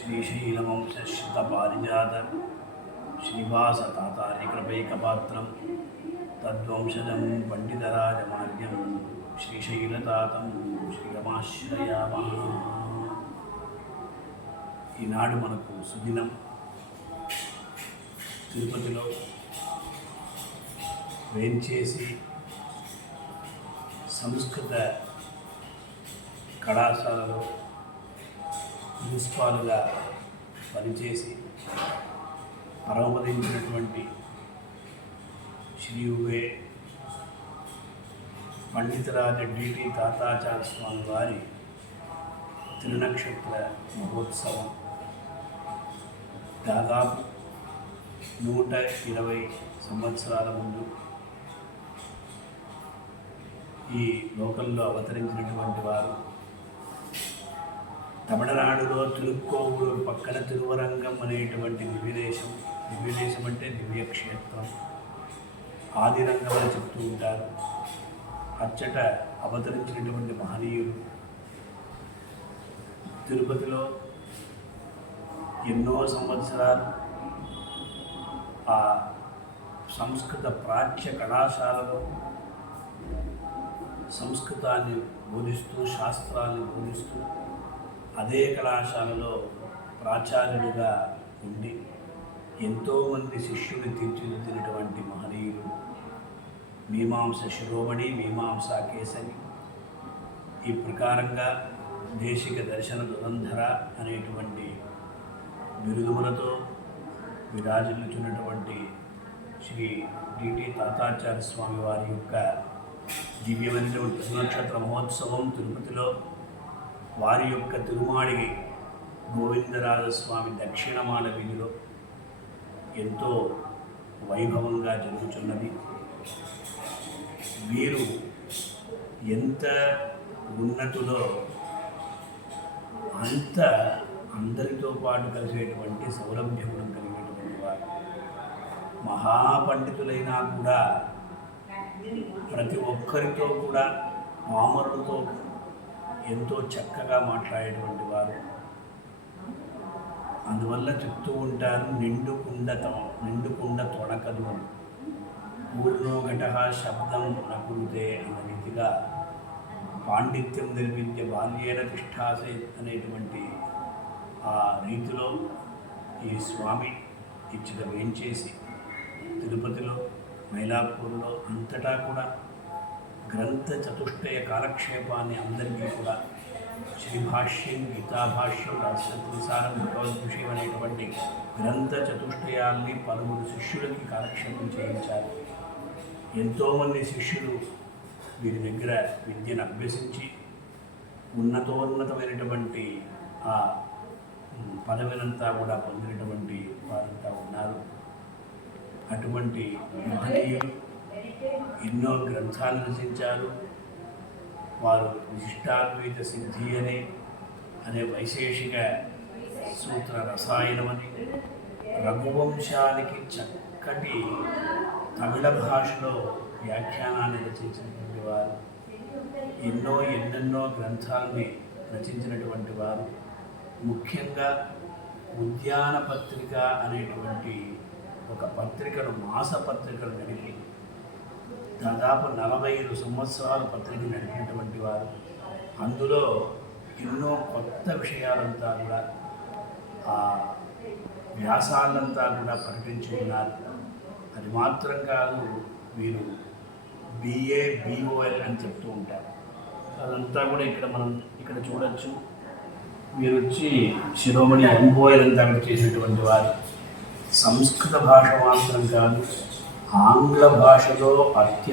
శ్రీశైలవంశశ్రుతపారిజాత శ్రీవాసతాతార్యకృపైకపాత్రం తద్వంశజం పండితరాజమార్యం శ్రీశైలతాతం శ్రీరమాశ్రయామః. ఈనాడు మనకు సుదినం. తిరుపతిలో వేంచేసి సంస్కృత కళాశాలలో ప్రిన్సిపాల్గా పనిచేసి పరమపదించినటువంటి శ్రీ ఉవే పండితరాజ డిటి తాతాచార్య స్వామి వారి త్రినక్షత్ర మహోత్సవం దాదాపు 120 సంవత్సరాల ముందు ఈ లోకంలో అవతరించినటువంటి వారు. తమిళనాడులో తిరుక్కోవూరు పక్కన తిరువరంగం అనేటువంటి దివ్యదేశం అంటే దివ్యక్షేత్రం, ఆదిరంగం అని చెప్తూ ఉంటారు. అచ్చట అవతరించినటువంటి మహనీయులు. తిరుపతిలో ఎన్నో సంవత్సరాలు ఆ సంస్కృత ప్రాచ్య కళాశాలలో సంస్కృతాన్ని బోధిస్తూ, శాస్త్రాన్ని బోధిస్తూ అదే కళాశాలలో ప్రాచార్యుడిగా ఉండి ఎంతోమంది శిష్యుని తీర్చిదిద్దినటువంటి మహనీయులు. మీమాంస శిరోమణి, మీమాంసా కేసరి, ఈ ప్రకారంగా దేశిక దర్శన దురంధర అనేటువంటి బిరుదుములతో విరాజిల్లుచున్నటువంటి శ్రీ డిటి తాతాచార్య స్వామి వారి యొక్క దివ్యమైనటువంటి త్రినక్షత్ర మహోత్సవం తిరుపతిలో వారి యొక్క తిరుమాళిగి గోవిందరాజస్వామి దక్షిణమాన వీధిలో ఎంతో వైభవంగా జరుగుతున్నది. వీరు ఎంత ఉన్నతులో అంత అందరితో పాటు కలిసేటువంటి సౌలభ్యమును కలిగినటువంటి వారు. మహాపండితులైనా కూడా ప్రతి ఒక్కరితో కూడా పామరులతో ఎంతో చక్కగా మాట్లాడేటువంటి వారు. అందువల్ల చెప్తూ ఉంటారు, నిండుకుండ తొణకదు అని. పూర్ణోఘట శబ్దం నకురుతే అన్న రీతిగా పాండిత్యం నిర్విద్య బాల్యేన తిష్టాసే అనేటువంటి ఆ రీతిలో ఈ స్వామి ఇచ్చట వేంచేసి తిరుపతిలో, మైలాపూర్లో అంతటా కూడా గ్రంథ చతుష్టయ కాలక్షేపాన్ని అందరికీ కూడా శ్రీభాష్యం, గీతాభాష్యం, రాష్ట్రసారం, భగవద్విషయం అనేటువంటి గ్రంథ చతుష్టయాల్ని పలువురు శిష్యులకి కాలక్షేపం చేయించారు. ఎంతోమంది శిష్యులు వీరి దగ్గర విద్యను అభ్యసించి ఉన్నతోన్నతమైనటువంటి ఆ పదవినంతా కూడా పొందినటువంటి వారంతా ఉన్నారు. అటువంటి మహనీయులు ఎన్నో గ్రంథాలు రచించారు. వారు విశిష్టాద్వైత సిద్ధి అనే వైశేషిక సూత్ర రసాయనమని, రఘువంశానికి చక్కటి తమిళ భాషలో వ్యాఖ్యానాన్ని రచించినటువంటి వారు. ఎన్నెన్నో గ్రంథాలని రచించినటువంటి వారు. ముఖ్యంగా ఉద్యాన పత్రిక అనేటువంటి ఒక పత్రికను, మాసపత్రికను నడిపి దాదాపు 45 సంవత్సరాల పత్రిక నడిపినటువంటి వారు. అందులో ఎన్నో కొత్త విషయాలంతా కూడా, ఆ వ్యాసాలంతా కూడా ప్రకటించి ఉన్నారు. అది మాత్రం కాదు, వీరు BA BOL అని చెప్తూ ఉంటారు. అదంతా కూడా మనం ఇక్కడ చూడొచ్చు. వీరు వచ్చి శిరోమణి MOL అంతా కూడా చేసినటువంటి వారు. సంస్కృత భాష మాత్రం కాదు, ఆంగ్ల భాషలో